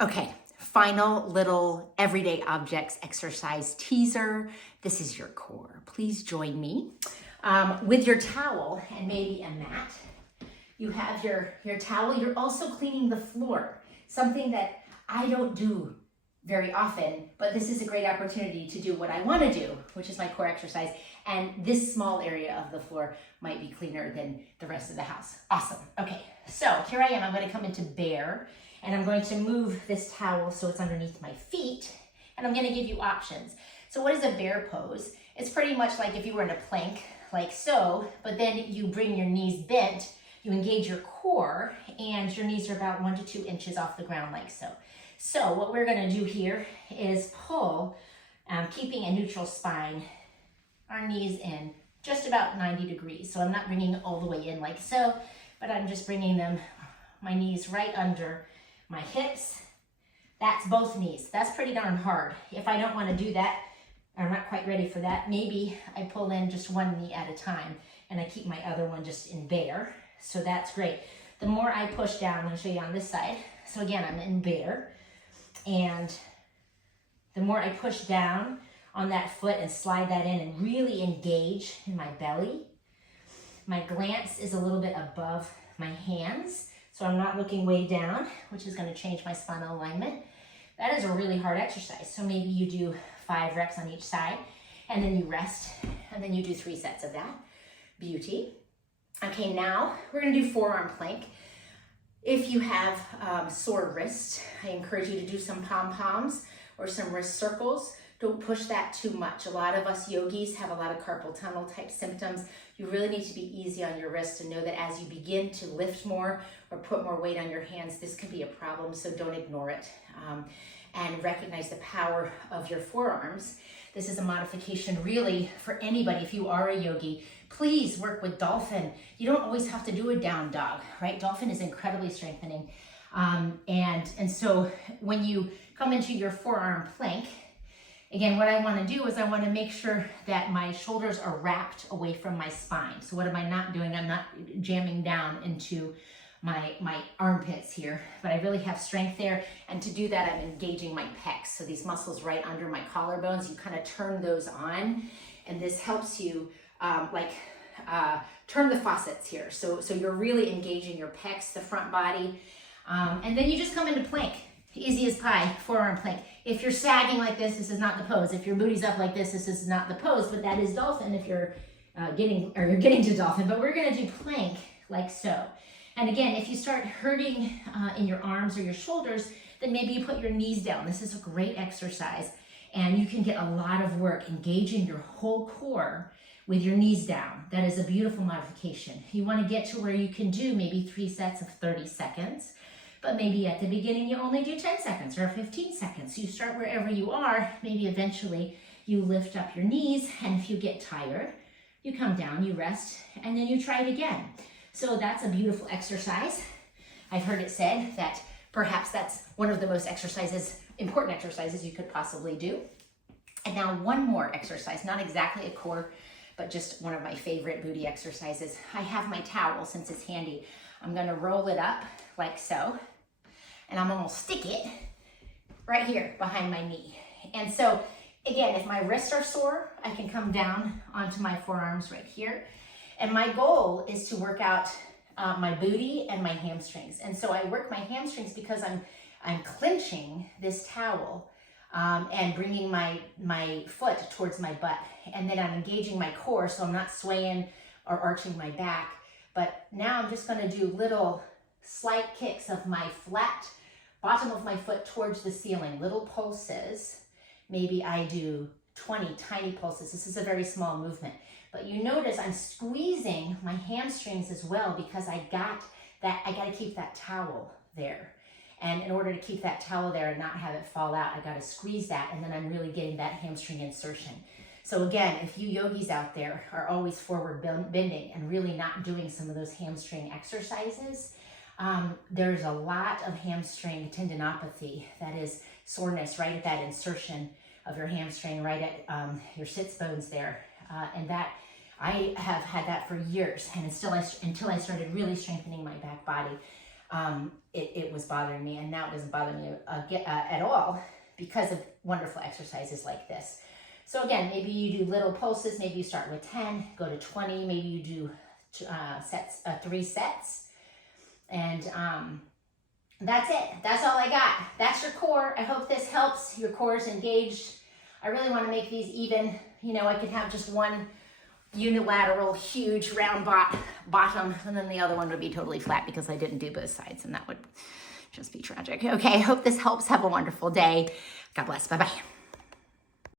Okay, final little everyday objects exercise teaser. This is your core. Please join me with your towel and maybe a mat. You have your towel. You're also cleaning the floor, something that I don't do very often, but this is a great opportunity to do what I want to do, which is my core exercise. And this small area of the floor might be cleaner than the rest of the house. Awesome. Okay, so here I am. I'm going to come into bear, and I'm going to move this towel so it's underneath my feet, and I'm going to give you options. So what is a bear pose? It's pretty much like if you were in a plank, like so, but then you bring your knees bent, you engage your core, and your knees are about 1 to 2 inches off the ground, like so. So what we're going to do here is pull, keeping a neutral spine, our knees in just about 90 degrees. So I'm not bringing it all the way in like so, but I'm just bringing them, my knees right under my hips. That's both knees. That's pretty darn hard. If I don't want to do that, I'm not quite ready for that, maybe I pull in just one knee at a time and I keep my other one just in bear. So that's great. The more I push down, I'm going to show you on this side. So again, I'm in bear. And the more I push down on that foot and slide that in and really engage in my belly, my glance is a little bit above my hands. So I'm not looking way down, which is going to change my spinal alignment. That is a really hard exercise. So maybe you do 5 reps on each side, and then you rest, and then you do 3 sets of that. Beauty. Okay, now we're going to do forearm plank. If you have sore wrists, I encourage you to do some pom-poms or some wrist circles. Don't push that too much. A lot of us yogis have a lot of carpal tunnel type symptoms. You really need to be easy on your wrists and know that as you begin to lift more or put more weight on your hands, this can be a problem, so don't ignore it. And recognize the power of your forearms. This is a modification really for anybody. If you are a yogi, please work with dolphin. You don't always have to do a down dog, right? Dolphin is incredibly strengthening. And so when you come into your forearm plank, again, what I want to do is I want to make sure that my shoulders are wrapped away from my spine. So what am I not doing? I'm not jamming down into my armpits here, but I really have strength there. And to do that, I'm engaging my pecs. So these muscles right under my collarbones, you kind of turn those on, and this helps you turn the faucets here. So you're really engaging your pecs, the front body, and then you just come into plank. Easy as pie, forearm plank. If you're sagging like this is not the pose. If your booty's up like this is not the pose, but that is dolphin if you're getting to dolphin. But we're gonna do plank like so. And again, if you start hurting in your arms or your shoulders, then maybe you put your knees down. This is a great exercise, and you can get a lot of work engaging your whole core with your knees down. That is a beautiful modification. You want to get to where you can do maybe 3 sets of 30 seconds, but maybe at the beginning you only do 10 seconds or 15 seconds. You start wherever you are. Maybe eventually you lift up your knees, and if you get tired, you come down, you rest, and then you try it again. So that's a beautiful exercise. I've heard it said that perhaps that's one of the most important exercises you could possibly do. And now one more exercise, not exactly a core, but just one of my favorite booty exercises. I have my towel, since it's handy. I'm gonna roll it up like so, and I'm gonna stick it right here behind my knee. And so again, if my wrists are sore, I can come down onto my forearms right here. And my goal is to work out my booty and my hamstrings. And so I work my hamstrings because I'm clenching this towel and bringing my foot towards my butt. And then I'm engaging my core, so I'm not swaying or arching my back. But now I'm just gonna do little slight kicks of my flat bottom of my foot towards the ceiling, little pulses. Maybe I do 20 tiny pulses. This is a very small movement. But you notice I'm squeezing my hamstrings as well, because I gotta keep that towel there. And in order to keep that towel there and not have it fall out, I gotta squeeze that, and then I'm really getting that hamstring insertion. So again, if you yogis out there are always forward bending and really not doing some of those hamstring exercises, there's a lot of hamstring tendinopathy, that is soreness right at that insertion of your hamstring, right at your sits bones there. And that I have had that for years, and until I started really strengthening my back body. it was bothering me, and now it doesn't bother me at all because of wonderful exercises like this. So again, maybe you do little pulses. Maybe you start with 10, go to 20. Maybe you do 3 sets. And that's it. That's all I got. That's your core. I hope this helps. Your core is engaged. I really want to make these even. You know, I could have just one unilateral, huge round bottom, and then the other one would be totally flat because I didn't do both sides, and that would just be tragic. Okay, I hope this helps. Have a wonderful day. God bless. Bye-bye.